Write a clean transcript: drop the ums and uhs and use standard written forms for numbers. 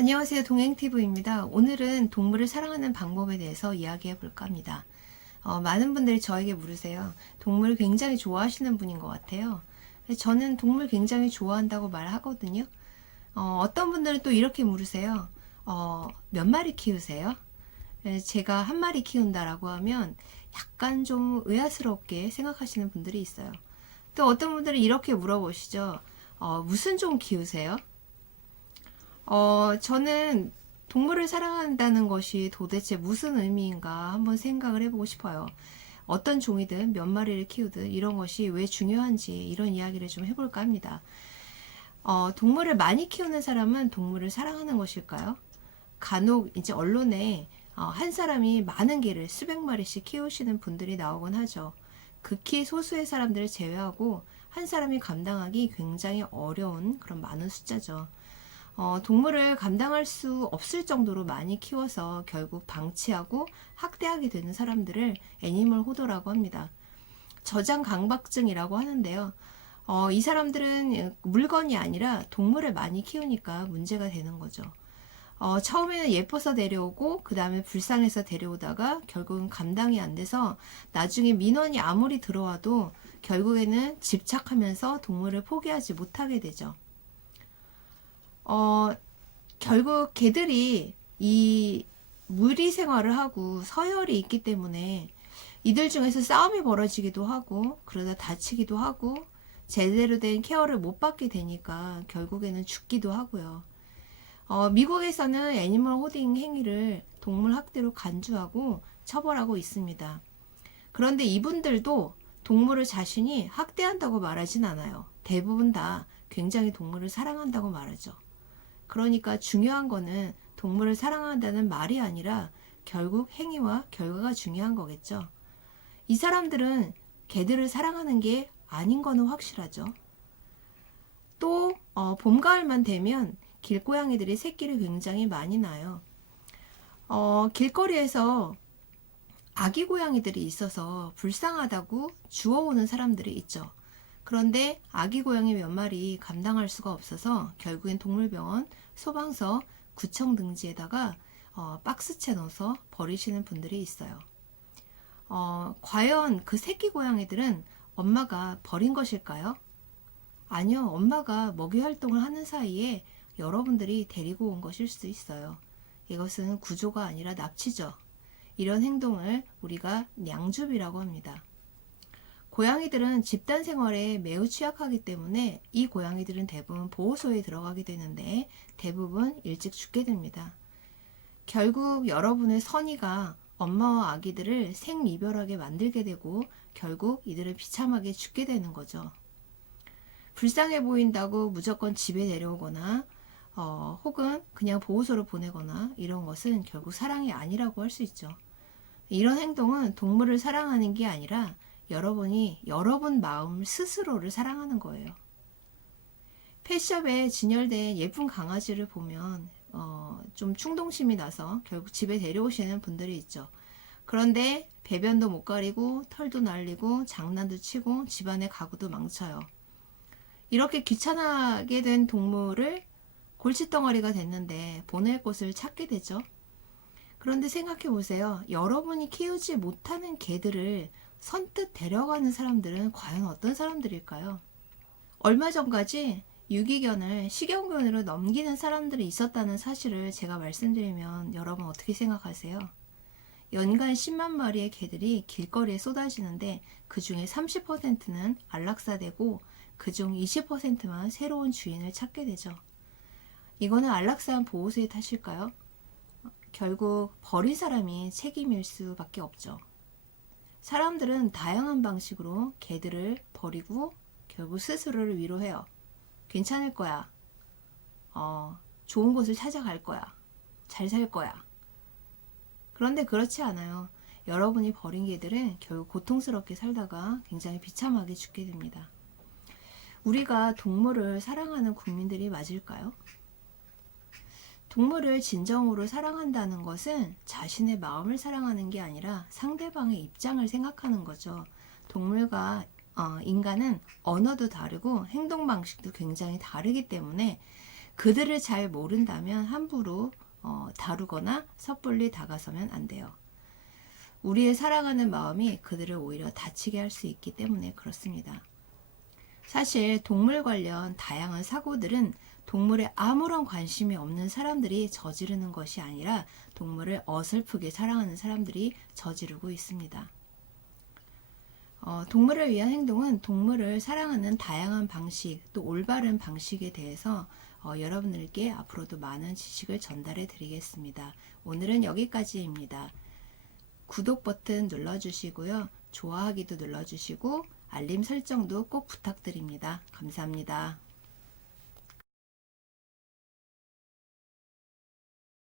안녕하세요. 동행티브입니다. 오늘은 동물을 사랑하는 방법에 대해서 이야기해 볼까 합니다. 많은 분들이 저에게 물으세요. 동물을 굉장히 좋아하시는 분인 것 같아요. 저는 동물 굉장히 좋아한다고 말하거든요. 어떤 분들은 또 이렇게 물으세요. 몇 마리 키우세요? 제가 한 마리 키운다라고 하면 약간 좀 의아스럽게 생각하시는 분들이 있어요. 또 어떤 분들은 이렇게 물어보시죠. 무슨 종 키우세요? 저는 동물을 사랑한다는 것이 도대체 무슨 의미인가 한번 생각을 해보고 싶어요. 어떤 종이든 몇 마리를 키우든 이런 것이 왜 중요한지 이런 이야기를 좀 해볼까 합니다. 동물을 많이 키우는 사람은 동물을 사랑하는 것일까요? 간혹 이제 언론에 한 사람이 많은 개를 수백 마리씩 키우시는 분들이 나오곤 하죠. 극히 소수의 사람들을 제외하고 한 사람이 감당하기 굉장히 어려운 그런 많은 숫자죠. 동물을 감당할 수 없을 정도로 많이 키워서 결국 방치하고 학대하게 되는 사람들을 애니멀 호더라고 합니다. 저장 강박증이라고 하는데요. 이 사람들은 물건이 아니라 동물을 많이 키우니까 문제가 되는 거죠. 처음에는 예뻐서 데려오고 그 다음에 불쌍해서 데려오다가 결국은 감당이 안 돼서 나중에 민원이 아무리 들어와도 결국에는 집착하면서 동물을 포기하지 못하게 되죠. 어, 결국 개들이 이 무리 생활을 하고 서열이 있기 때문에 이들 중에서 싸움이 벌어지기도 하고 그러다 다치기도 하고 제대로 된 케어를 못 받게 되니까 결국에는 죽기도 하고요. 미국에서는 애니멀 호딩 행위를 동물 학대로 간주하고 처벌하고 있습니다. 그런데 이분들도 동물을 자신이 학대한다고 말하진 않아요. 대부분 다 굉장히 동물을 사랑한다고 말하죠. 그러니까 중요한 거는 동물을 사랑한다는 말이 아니라 결국 행위와 결과가 중요한 거겠죠. 이 사람들은 개들을 사랑하는 게 아닌 거는 확실하죠. 또 봄, 가을만 되면 길고양이들이 새끼를 굉장히 많이 낳아요. 길거리에서 아기 고양이들이 있어서 불쌍하다고 주워오는 사람들이 있죠. 그런데 아기 고양이 몇 마리 감당할 수가 없어서 결국엔 동물병원, 소방서, 구청 등지에다가 박스채 넣어서 버리시는 분들이 있어요. 과연 그 새끼 고양이들은 엄마가 버린 것일까요? 아니요, 엄마가 먹이 활동을 하는 사이에 여러분들이 데리고 온 것일 수 있어요. 이것은 구조가 아니라 납치죠. 이런 행동을 우리가 냥줍이라고 합니다. 고양이들은 집단 생활에 매우 취약하기 때문에 이 고양이들은 대부분 보호소에 들어가게 되는데 대부분 일찍 죽게 됩니다. 결국 여러분의 선의가 엄마와 아기들을 생이별하게 만들게 되고 결국 이들을 비참하게 죽게 되는 거죠. 불쌍해 보인다고 무조건 집에 데려오거나 혹은 그냥 보호소로 보내거나 이런 것은 결국 사랑이 아니라고 할 수 있죠. 이런 행동은 동물을 사랑하는 게 아니라 여러분이 여러분 마음 스스로를 사랑하는 거예요. 펫샵에 진열된 예쁜 강아지를 보면 좀 충동심이 나서 결국 집에 데려오시는 분들이 있죠. 그런데 배변도 못 가리고 털도 날리고 장난도 치고 집안의 가구도 망쳐요. 이렇게 귀찮게 된 동물을 골칫덩어리가 됐는데 보낼 곳을 찾게 되죠. 그런데 생각해 보세요. 여러분이 키우지 못하는 개들을 선뜻 데려가는 사람들은 과연 어떤 사람들일까요? 얼마 전까지 유기견을 식용견으로 넘기는 사람들이 있었다는 사실을 제가 말씀드리면 여러분 어떻게 생각하세요? 연간 10만 마리의 개들이 길거리에 쏟아지는데 그 중에 30%는 안락사되고 그중 20%만 새로운 주인을 찾게 되죠. 이거는 안락사한 보호소의 탓일까요? 결국 버린 사람이 책임일 수밖에 없죠. 사람들은 다양한 방식으로 개들을 버리고 결국 스스로를 위로해요. 괜찮을 거야. 좋은 곳을 찾아갈 거야. 잘 살 거야. 그런데 그렇지 않아요. 여러분이 버린 개들은 결국 고통스럽게 살다가 굉장히 비참하게 죽게 됩니다. 우리가 동물을 사랑하는 국민들이 맞을까요? 동물을 진정으로 사랑한다는 것은 자신의 마음을 사랑하는 게 아니라 상대방의 입장을 생각하는 거죠. 동물과 인간은 언어도 다르고 행동 방식도 굉장히 다르기 때문에 그들을 잘 모른다면 함부로 다루거나 섣불리 다가서면 안 돼요. 우리의 사랑하는 마음이 그들을 오히려 다치게 할 수 있기 때문에 그렇습니다. 사실 동물 관련 다양한 사고들은 동물에 아무런 관심이 없는 사람들이 저지르는 것이 아니라 동물을 어설프게 사랑하는 사람들이 저지르고 있습니다. 동물을 위한 행동은 동물을 사랑하는 다양한 방식, 또 올바른 방식에 대해서 여러분들께 앞으로도 많은 지식을 전달해 드리겠습니다. 오늘은 여기까지입니다. 구독 버튼 눌러주시고요. 좋아하기도 눌러주시고 알림 설정도 꼭 부탁드립니다. 감사합니다.